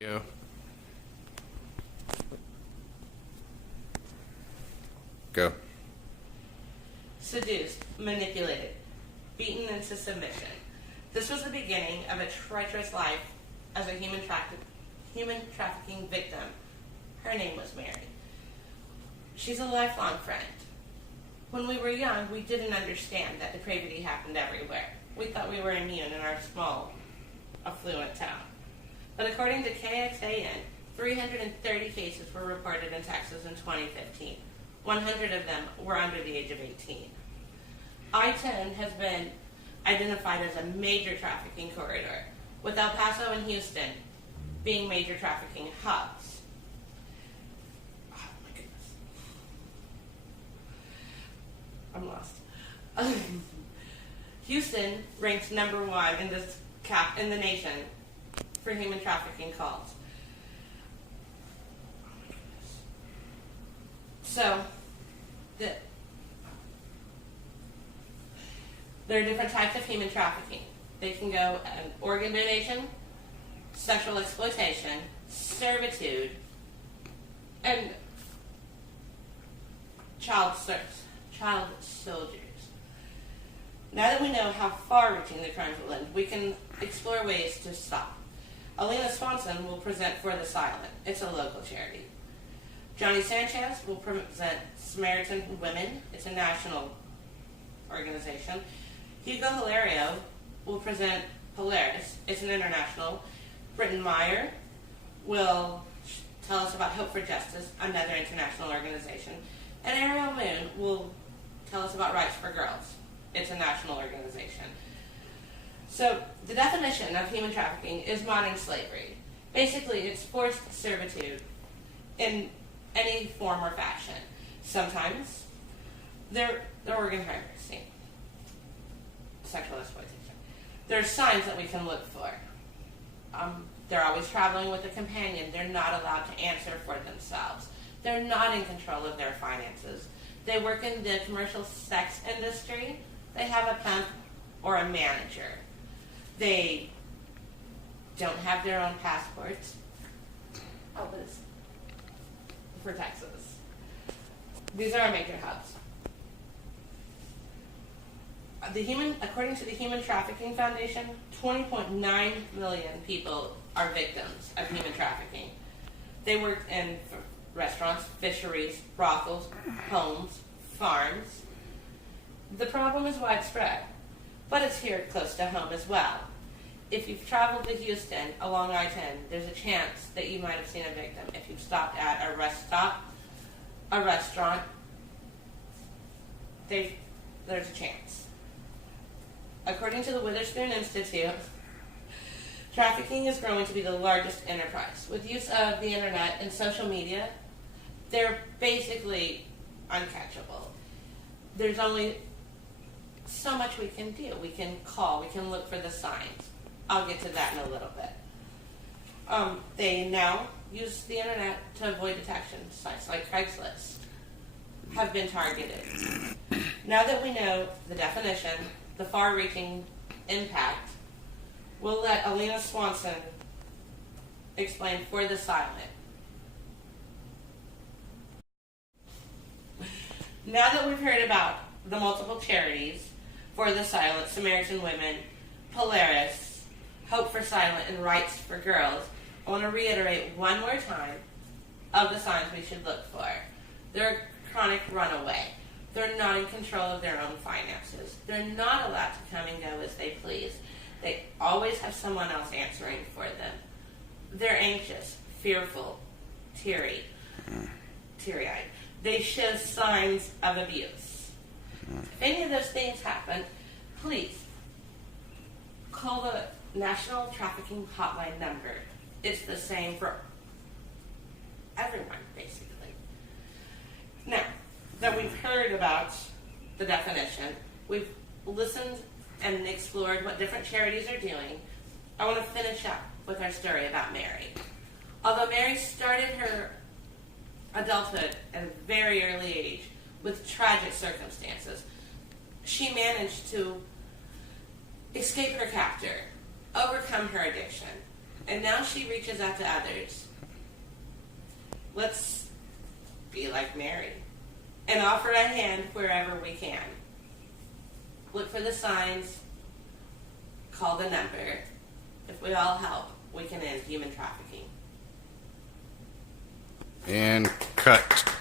Yeah. Go. Seduced, manipulated, beaten into submission. This was the beginning of a treacherous life as a human trafficking victim. Her name was Mary. She's a lifelong friend. When we were young, we didn't understand that depravity happened everywhere. We thought we were immune in our small, affluent town. But according to KXAN, 330 cases were reported in Texas in 2015. 100 of them were under the age of 18. I-10 has been identified as a major trafficking corridor, with El Paso and Houston being major trafficking hubs. Oh my goodness. I'm lost. Houston ranks number one in the nation for human trafficking calls. So, there are different types of human trafficking. They can go an organ donation, sexual exploitation, servitude, and child soldiers. Now that we know how far-reaching the crimes will end, we can explore ways to stop. Alina Swanson will present For the Silent. It's a local charity. Johnny Sanchez will present Samaritan Women. It's a national organization. Hugo Hilario will present Polaris. It's an international. Britton Meyer will tell us about Hope for Justice, another international organization. And Ariel Moon will tell us about Rights for Girls. It's a national organization. So the definition of human trafficking is modern slavery. Basically, it's forced servitude in any form or fashion. Sometimes they're organ harvesting, sexual exploitation. There are signs that we can look for. They're always traveling with a companion. They're not allowed to answer for themselves. They're not in control of their finances. They work in the commercial sex industry. They have a pimp or a manager. They don't have their own passports. Oh, but it's for Texas. These are our major hubs. According to the Human Trafficking Foundation, 20.9 million people are victims of human trafficking. They work in restaurants, fisheries, brothels, homes, farms. The problem is widespread, but it's here close to home as well. If you've traveled to Houston along I-10, there's a chance that you might have seen a victim. If you've stopped at a restaurant, there's a chance. According to the Witherspoon Institute, trafficking is growing to be the largest enterprise. With use of the internet and social media, they're basically uncatchable. There's only so much we can do. We can call, we can look for the signs. I'll get to that in a little bit. They now use the internet to avoid detection. Sites like Craigslist have been targeted. Now that we know the definition, the far-reaching impact, we'll let Alina Swanson explain For the Silent. Now that we've heard about the multiple charities, For the Silent, Samaritan Women, Polaris, Hope for Silent, and Rights for Girls, I want to reiterate one more time of the signs we should look for. They're a chronic runaway. They're not in control of their own finances. They're not allowed to come and go as they please. They always have someone else answering for them. They're anxious, fearful, teary-eyed. They show signs of abuse. If any of those things happen, please call the National Trafficking Hotline number. It's the same for everyone, basically. Now that we've heard about the definition, we've listened and explored what different charities are doing, I want to finish up with our story about Mary. Although Mary started her adulthood at a very early age with tragic circumstances, she managed to escape her captor, overcome her addiction, And now she reaches out to others. Let's be like Mary and offer a hand wherever we can. Look for the signs, call the number. If we all help, we can end human trafficking. And cut.